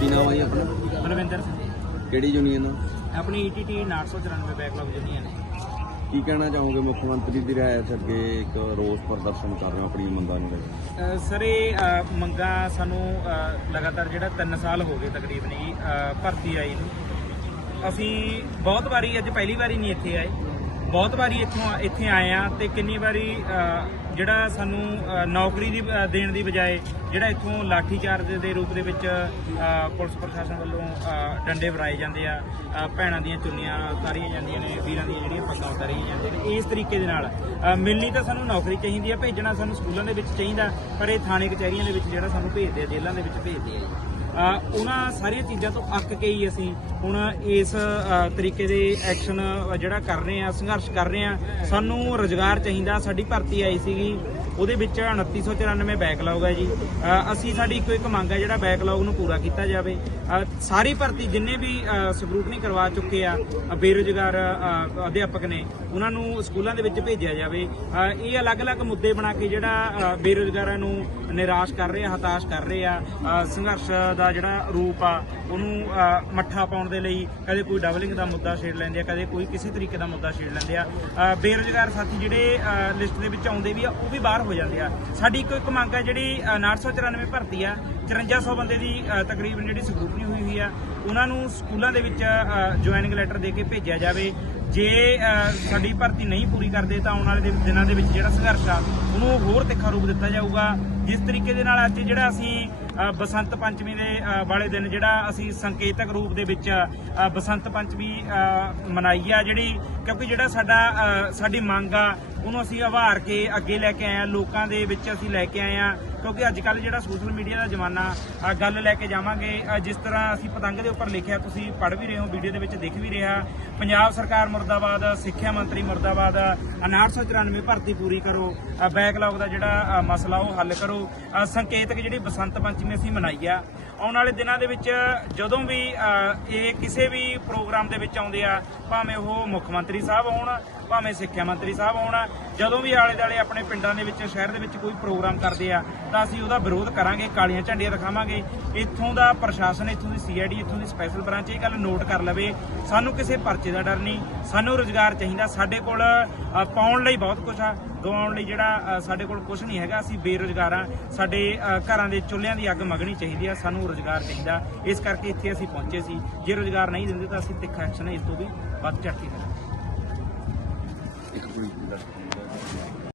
ਕੀ ਨਾਮ ਹੈ ਜੀ ਆਪਣਾ? ਬਲਵਿੰਦਰ ਸਿੰਘ। ਕਿਹੜੀ ਯੂਨੀਅਨ ਆ? ਆਪਣੀ ETT 994 ਬੈਕਲੌਗ ਯੂਨੀਅਨ ਹੈ ਕੀ ਕਹਿਣਾ ਚਾਹੋਗੇ ਮੁੱਖ ਮੰਤਰੀ ਦੀ ਰਿਹਾਇਤ ਅੱਗੇ ਇੱਕ ਰੋਸ ਪ੍ਰਦਰਸ਼ਨ ਕਰ ਰਹੇ ਹੋ ਆਪਣੀ ਮੰਗਾਂ ਨੂੰ ਲੈ ਕੇ? ਅ, ਸਰ ਇਹ ਅ, ਮੰਗਾਂ ਸਾਨੂੰ ਅ, ਲਗਾਤਾਰ ਜਿਹੜਾ 3 ਸਾਲ ਹੋ ਗਏ ਤਕਰੀਬਨ ਹੀ ਅ, ਭਰਤੀ ਆਈ ਨੂੰ। ਅਸੀਂ ਬਹੁਤ ਵਾਰੀ ਅੱਜ ਪਹਿਲੀ ਵਾਰੀ ਨਹੀਂ ਇੱਥੇ ਆਏ। ਬਹੁਤ ਵਾਰੀ ਇੱਥੋਂ ਇੱਥੇ ਆਏ ਆ ਤੇ ਕਿੰਨੀ ਵਾਰੀ ਜਿਹੜਾ ਸਾਨੂੰ ਨੌਕਰੀ ਦੀ ਦੇਣ ਦੀ ਬਜਾਏ ਜਿਹੜਾ ਇੱਥੋਂ ਲਾਠੀ ਚਾਰਜ ਦੇ ਰੂਪ ਦੇ ਵਿੱਚ ਪੁਲਿਸ ਪ੍ਰਸ਼ਾਸਨ ਵੱਲੋਂ ਡੰਡੇ ਵਰਾਏ ਜਾਂਦੇ ਆ ਭੈਣਾਂ ਦੀਆਂ ਚੁੰਨੀਆਂ ਉਤਾਰੀਆਂ ਜਾਂਦੀਆਂ ਨੇ, ਵੀਰਾਂ ਦੀਆਂ ਜਿਹੜੀਆਂ ਪੱਗਾਂ ਉਤਾਰੀਆਂ ਜਾਂਦੀਆਂ ਨੇ ਇਸ ਤਰੀਕੇ ਦੇ ਨਾਲ ਮਿਲਣੀ ਤਾਂ ਸਾਨੂੰ ਨੌਕਰੀ ਚਾਹੀਦੀ ਆ, ਭੇਜਣਾ ਸਾਨੂੰ ਸਕੂਲਾਂ ਦੇ ਵਿੱਚ ਚਾਹੀਦਾ, ਪਰ ਇਹ ਥਾਣੇ ਕਚਹਿਰੀਆਂ ਦੇ ਵਿੱਚ ਜਿਹੜਾ ਸਾਨੂੰ ਭੇਜਦੇ ਆ, ਜੇਲ੍ਹਾਂ ਦੇ ਵਿੱਚ ਭੇਜਦੇ ਆ ਜੀ। ਉਹਨਾਂ ਸਾਰੀਆਂ ਚੀਜ਼ਾਂ ਤੋਂ ਅੱਕ ਕੇ ਹੀ ਅਸੀਂ ਹੁਣ ਇਸ ਤਰੀਕੇ ਦੇ ਐਕਸ਼ਨ ਜਿਹੜਾ ਕਰ ਰਹੇ ਆ ਸੰਘਰਸ਼ ਕਰ ਰਹੇ ਆ ਸਾਨੂੰ ਰੋਜ਼ਗਾਰ ਚਾਹੀਦਾ। ਸਾਡੀ ਭਰਤੀ ਆਈ ਸੀਗੀ ਉਹਦੇ ਵਿੱਚ 2994 ਬੈਕਲੌਗ ਹੈ ਜੀ। ਅਸੀਂ ਸਾਡੀ ਇੱਕੋ ਇੱਕ ਮੰਗ ਹੈ ਜਿਹੜਾ ਬੈਕਲੌਗ ਨੂੰ ਪੂਰਾ ਕੀਤਾ ਜਾਵੇ। ਸਾਰੀ ਭਰਤੀ ਜਿੰਨੇ ਵੀ ਸਕਰੂਟਨੀ ਕਰਵਾ ਚੁੱਕੇ ਆ ਅ, ਬੇਰੁਜ਼ਗਾਰ ਅਧਿਆਪਕ ਨੇ ਉਹਨਾਂ ਨੂੰ ਸਕੂਲਾਂ ਦੇ ਵਿੱਚ ਭੇਜਿਆ ਜਾਵੇ। ਇਹ ਅਲੱਗ-ਅਲੱਗ ਮੁੱਦੇ ਬਣਾ ਕੇ ਜਿਹੜਾ ਅ, ਬੇਰੁਜ਼ਗਾਰਾਂ ਨੂੰ ਨਿਰਾਸ਼ ਕਰ ਰਹੇ ਆ ਹਤਾਸ਼ ਕਰ ਰਹੇ ਆ ਸੰਘਰਸ਼ ਦਾ ਜਿਹੜਾ ਰੂਪ ਆ ਉਹਨੂੰ ਮੱਠਾ ਪਾਉਣ ਦੇ ਲਈ ਕਦੇ ਕੋਈ ਡਬਲਿੰਗ ਦਾ ਮੁੱਦਾ ਛੇੜ ਲੈਂਦੇ ਆ ਕਦੇ ਕੋਈ ਕਿਸੇ ਤਰੀਕੇ ਦਾ ਮੁੱਦਾ ਛੇੜ ਲੈਂਦੇ ਆ। ਅ, ਬੇਰੁਜ਼ਗਾਰ ਸਾਥੀ ਜਿਹੜੇ ਲਿਸਟ ਦੇ ਵਿੱਚ ਆਉਂਦੇ ਵੀ ਆ ਉਹ ਵੀ ਬਾਹਰ ਹੋ ਜਾਂਦੇ ਆ। ਸਾਡੀ ਇੱਕੋ ਇੱਕ ਮੰਗ ਹੈ ਜਿਹੜੀ ਅ, 994 ਭਰਤੀ ਆ। 5400 ਬੰਦੇ ਦੀ ਤਕਰੀਬਨ ਜਿਹੜੀ ਸਕਰੂਟਨੀ ਹੋਈ ਹੋਈ ਆ ਉਹਨਾਂ ਨੂੰ ਸਕੂਲਾਂ ਦੇ ਵਿੱਚ ਜੁਆਇਨਿੰਗ ਲੈਟਰ ਦੇ ਕੇ ਭੇਜਿਆ ਜਾਵੇ। ਜੇ ਸਾਡੀ ਭਰਤੀ ਨਹੀਂ ਪੂਰੀ ਕਰਦੇ ਤਾਂ ਆਉਣ ਵਾਲੇ ਦਿਨਾਂ ਦੇ ਵਿੱਚ ਜਿਹੜਾ ਸੰਘਰਸ਼ ਆ, ਉਹਨੂੰ ਹੋਰ ਤਿੱਖਾ ਰੂਪ ਦਿੱਤਾ ਜਾਊਗਾ। ਜਿਸ ਤਰੀਕੇ ਦੇ ਨਾਲ ਅੱਜ ਜਿਹੜਾ ਅਸੀਂ ਬਸੰਤ ਪੰਚਮੀ ਦੇ ਵਾਲੇ ਦਿਨ ਜਿਹੜਾ ਅਸੀਂ ਸੰਕੇਤਕ ਰੂਪ ਦੇ ਵਿੱਚ ਬਸੰਤ ਪੰਚਮੀ ਮਨਾਈ ਆ ਜਿਹੜੀ, ਕਿਉਂਕਿ ਜਿਹੜਾ ਸਾਡਾ ਸਾਡੀ ਮੰਗ ਆ, ਉਹਨੂੰ ਅਸੀਂ ਆਵਾਰ ਕੇ ਅੱਗੇ ਲੈ ਕੇ ਆਏ ਆ, ਲੋਕਾਂ ਦੇ ਵਿੱਚ ਅਸੀਂ ਲੈ ਕੇ ਆਏ ਆ। ਕਿਉਂਕਿ ਅੱਜ ਕੱਲ ਜਿਹੜਾ ਸੋਸ਼ਲ ਮੀਡੀਆ ਦਾ ਜ਼ਮਾਨਾ ਗੱਲ ਲੈ ਕੇ ਜਾਵਾਂਗੇ ਜਿਸ ਤਰ੍ਹਾਂ ਅਸੀਂ ਪਤੰਗ ਦੇ ਉੱਪਰ ਲਿਖਿਆ ਤੁਸੀਂ ਪੜ੍ਹ ਵੀ ਰਹੇ ਹੋ ਵੀਡੀਓ ਦੇ ਵਿੱਚ ਦੇਖ ਵੀ ਰਿਹਾ। ਪੰਜਾਬ ਸਰਕਾਰ ਮੁਰਦਾਬਾਦ ਸਿੱਖਿਆ ਮੰਤਰੀ ਮੁਰਦਾਬਾਦ 994 ਭਰਤੀ ਪੂਰੀ ਕਰੋ ਅ, ਬੈਕਲੌਗ ਦਾ ਜਿਹੜਾ ਮਸਲਾ ਉਹ ਹੱਲ ਕਰੋ। ਸੰਕੇਤਕ ਜਿਹੜੀ ਬਸੰਤ ਪੰਚਮੀ ਅਸੀਂ ਮਨਾਈ ਆ ਆਉਣ ਵਾਲੇ ਦਿਨਾਂ ਦੇ ਵਿੱਚ ਜਦੋਂ ਵੀ ਇਹ ਕਿਸੇ ਵੀ ਪ੍ਰੋਗਰਾਮ ਦੇ ਵਿੱਚ ਆਉਂਦੇ ਆ ਭਾਵੇਂ ਉਹ ਮੁੱਖ ਮੰਤਰੀ ਸਾਹਿਬ ਹੋਣ ਭਾਵੇਂ ਸਿੱਖਿਆ ਮੰਤਰੀ ਸਾਹਿਬ ਹੋਣ ਜਦੋਂ ਵੀ ਆਲੇ ਦਾਲੇ ਆਪਣੇ ਪਿੰਡਾਂ ਦੇ ਵਿੱਚ ਸ਼ਹਿਰ ਦੇ ਵਿੱਚ ਕੋਈ ਪ੍ਰੋਗਰਾਮ ਕਰਦੇ ਆ ਤਾਂ ਅਸੀਂ ਉਹਦਾ ਵਿਰੋਧ ਕਰਾਂਗੇ, ਕਾਲੀਆਂ ਝੰਡੀਆਂ ਦਿਖਾਵਾਂਗੇ। ਇੱਥੋਂ ਦਾ ਪ੍ਰਸ਼ਾਸਨ, ਇੱਥੋਂ ਦੀ ਸੀਆਈਡੀ ਇੱਥੋਂ ਦੀ ਸਪੈਸ਼ਲ ਬ੍ਰਾਂਚ ਇਹ ਗੱਲ ਨੋਟ ਕਰ ਲਵੇ। ਸਾਨੂੰ ਕਿਸੇ ਪਰਚੇ ਦਾ ਡਰ ਨਹੀਂ, ਸਾਨੂੰ ਰੋਜ਼ਗਾਰ ਚਾਹੀਦਾ। ਸਾਡੇ ਕੋਲ ਪਾਉਣ ਲਈ ਬਹੁਤ ਕੁਝ ਆ। ਗਵਾਉਣ ਲਈ ਜਿਹੜਾ ਸਾਡੇ ਕੋਲ ਕੁਝ ਨਹੀਂ ਹੈਗਾ। ਅਸੀਂ ਬੇਰੁਜ਼ਗਾਰ ਆ। ਸਾਡੇ ਘਰਾਂ ਦੇ ਚੁੱਲ੍ਹਿਆਂ ਦੀ ਅੱਗ ਮਗਣੀ ਚਾਹੀਦੀ ਆ। ਸਾਨੂੰ ਰੋਜ਼ਗਾਰ ਚਾਹੀਦਾ। ਇਸ ਕਰਕੇ ਇੱਥੇ ਅਸੀਂ ਪਹੁੰਚੇ ਸੀ। ਜੇ ਰੋਜ਼ਗਾਰ ਨਹੀਂ ਦਿੰਦੇ ਤਾਂ ਅਸੀਂ ਤਿੱਖਾ ਐਕਸ਼ਨ ਇਸ ਤੋਂ ਵੀ ਵੱਧ ਚੜ੍ਹ ਕੇ ਕਰਾਂਗੇ